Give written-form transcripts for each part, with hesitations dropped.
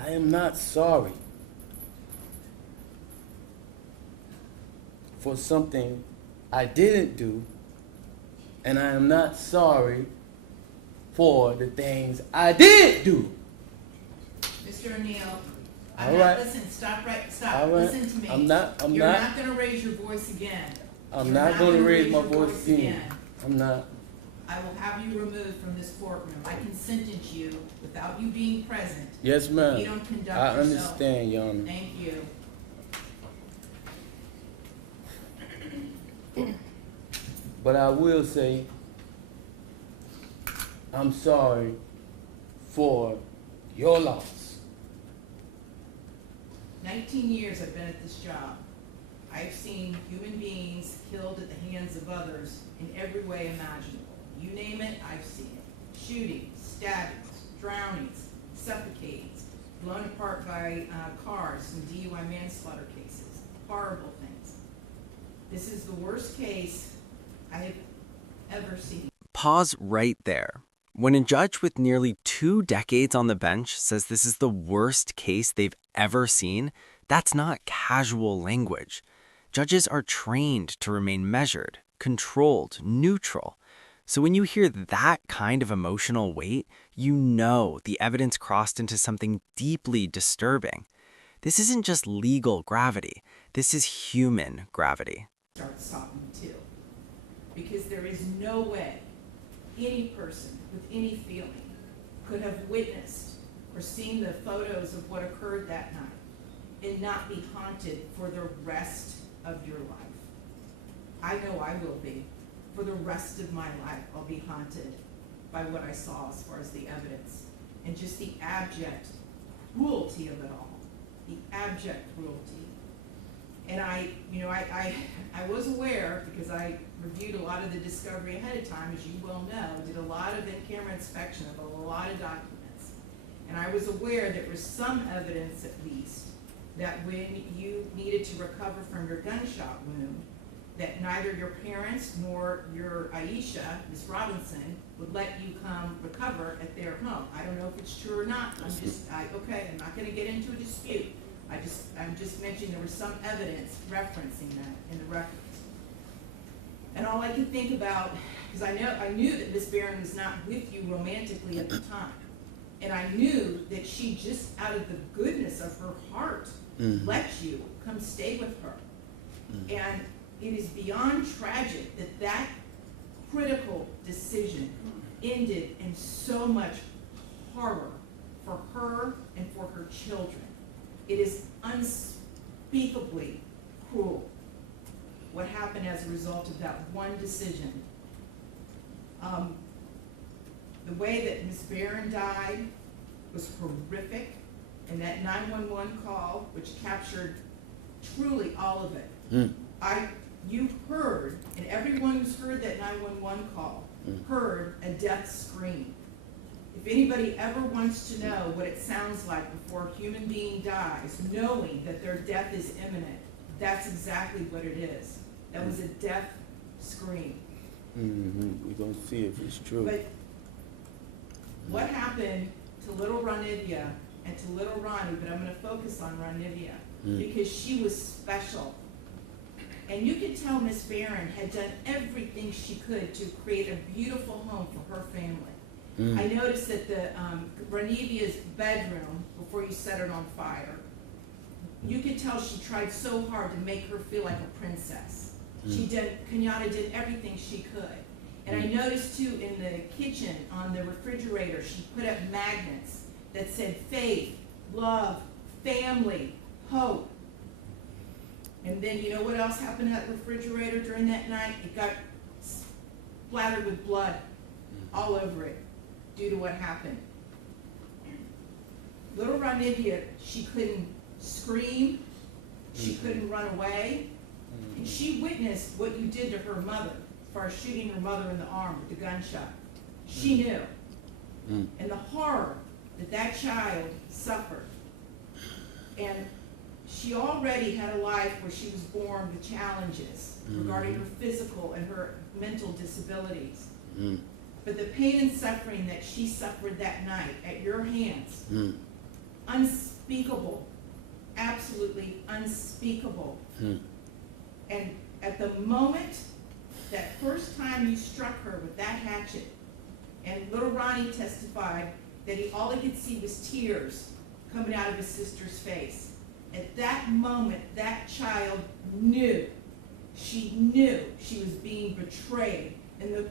I am not sorry for something I didn't do, and I am not sorry for the things I did do. Mr. O'Neill, All right. Listen, stop. All right. Listen to me. I'm not You're not going to raise your voice again. I'm not going to raise my voice again. I'm not. I will have you removed from this courtroom. I can sentence you without you being present. Yes, ma'am. You don't conduct I yourself. understand, Your Honor. Thank you. But I will say, I'm sorry for your loss. 19 years I've been at this job. I've seen human beings killed at the hands of others in every way imaginable. You name it, I've seen it. Shootings, stabbings, drownings, suffocatings, blown apart by cars in DUI manslaughter cases. Horrible things. This is the worst case I have ever seen. Pause right there. When a judge with nearly 2 decades on the bench says this is the worst case they've ever seen, that's not casual language. Judges are trained to remain measured, controlled, neutral. So when you hear that kind of emotional weight, you know the evidence crossed into something deeply disturbing. This isn't just legal gravity. This is human gravity. Start softening too. Because there is no way any person with any feeling could have witnessed or seen the photos of what occurred that night and not be haunted for the rest of your life. I know I will be. For the rest of my life, I'll be haunted by what I saw as far as the evidence and just the abject cruelty of it all. The abject cruelty. And I was aware, because I reviewed a lot of the discovery ahead of time, as you well know, did a lot of in-camera inspection of a lot of documents. And I was aware there was some evidence, at least, that when you needed to recover from your gunshot wound, that neither your parents nor your Aisha, Ms. Robinson, would let you come recover at their home. I don't know if it's true or not. I'm not going to get into a dispute. I'm just mentioning there was some evidence referencing that in the records. And all I could think about, because I knew that Miss Barron was not with you romantically at the time. And I knew that she just out of the goodness of her heart let you come stay with her. And it is beyond tragic that that critical decision ended in so much horror for her and for her children. It is unspeakably cruel what happened as a result of that one decision. The way that Ms. Barron died was horrific, and that 911 call, which captured truly all of it. You heard, and everyone who's heard that 911 call heard a death scream. If anybody ever wants to know what it sounds like before a human being dies, knowing that their death is imminent, that's exactly what it is. That was a death scream. We're going to see if it's true. But what happened to little Ranivia and to little Ronnie, but I'm going to focus on Ranivia, because she was special. And you could tell Miss Barron had done everything she could to create a beautiful home for her family. I noticed that the Ranivia's bedroom, before you set it on fire, you could tell she tried so hard to make her feel like a princess. Kenyatta did everything she could. And I noticed too in the kitchen, on the refrigerator, she put up magnets that said faith, love, family, hope. And then you know what else happened to that refrigerator during that night? It got splattered with blood all over it due to what happened. Little Ranivia, she couldn't scream, she couldn't run away, and she witnessed what you did to her mother as far as shooting her mother in the arm with the gunshot. She knew. And the horror that that child suffered. And she already had a life where she was born with challenges regarding her physical and her mental disabilities. But the pain and suffering that she suffered that night at your hands, unspeakable, absolutely unspeakable. And at the moment, that first time you struck her with that hatchet, and little Ronnie testified that all he could see was tears coming out of his sister's face. At that moment, that child knew she was being betrayed in the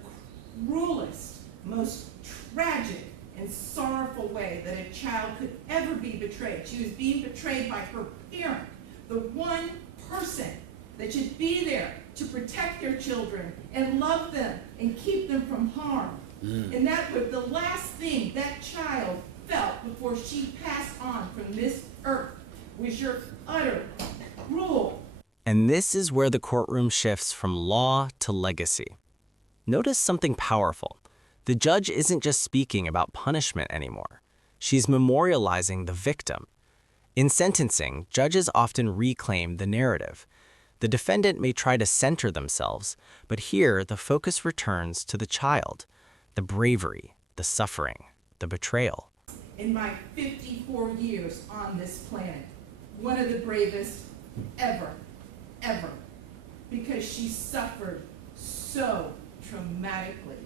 cruelest, most tragic and sorrowful way that a child could ever be betrayed. She was being betrayed by her parent, the one person that should be there to protect their children and love them and keep them from harm. And that was the last thing that child felt before she passed on from this earth, was your utter cruel. And this is where the courtroom shifts from law to legacy. Notice something powerful. The judge isn't just speaking about punishment anymore. She's memorializing the victim. In sentencing, judges often reclaim the narrative. The defendant may try to center themselves, but here the focus returns to the child, the bravery, the suffering, the betrayal. In my 54 years on this planet, one of the bravest ever, because she suffered so traumatically.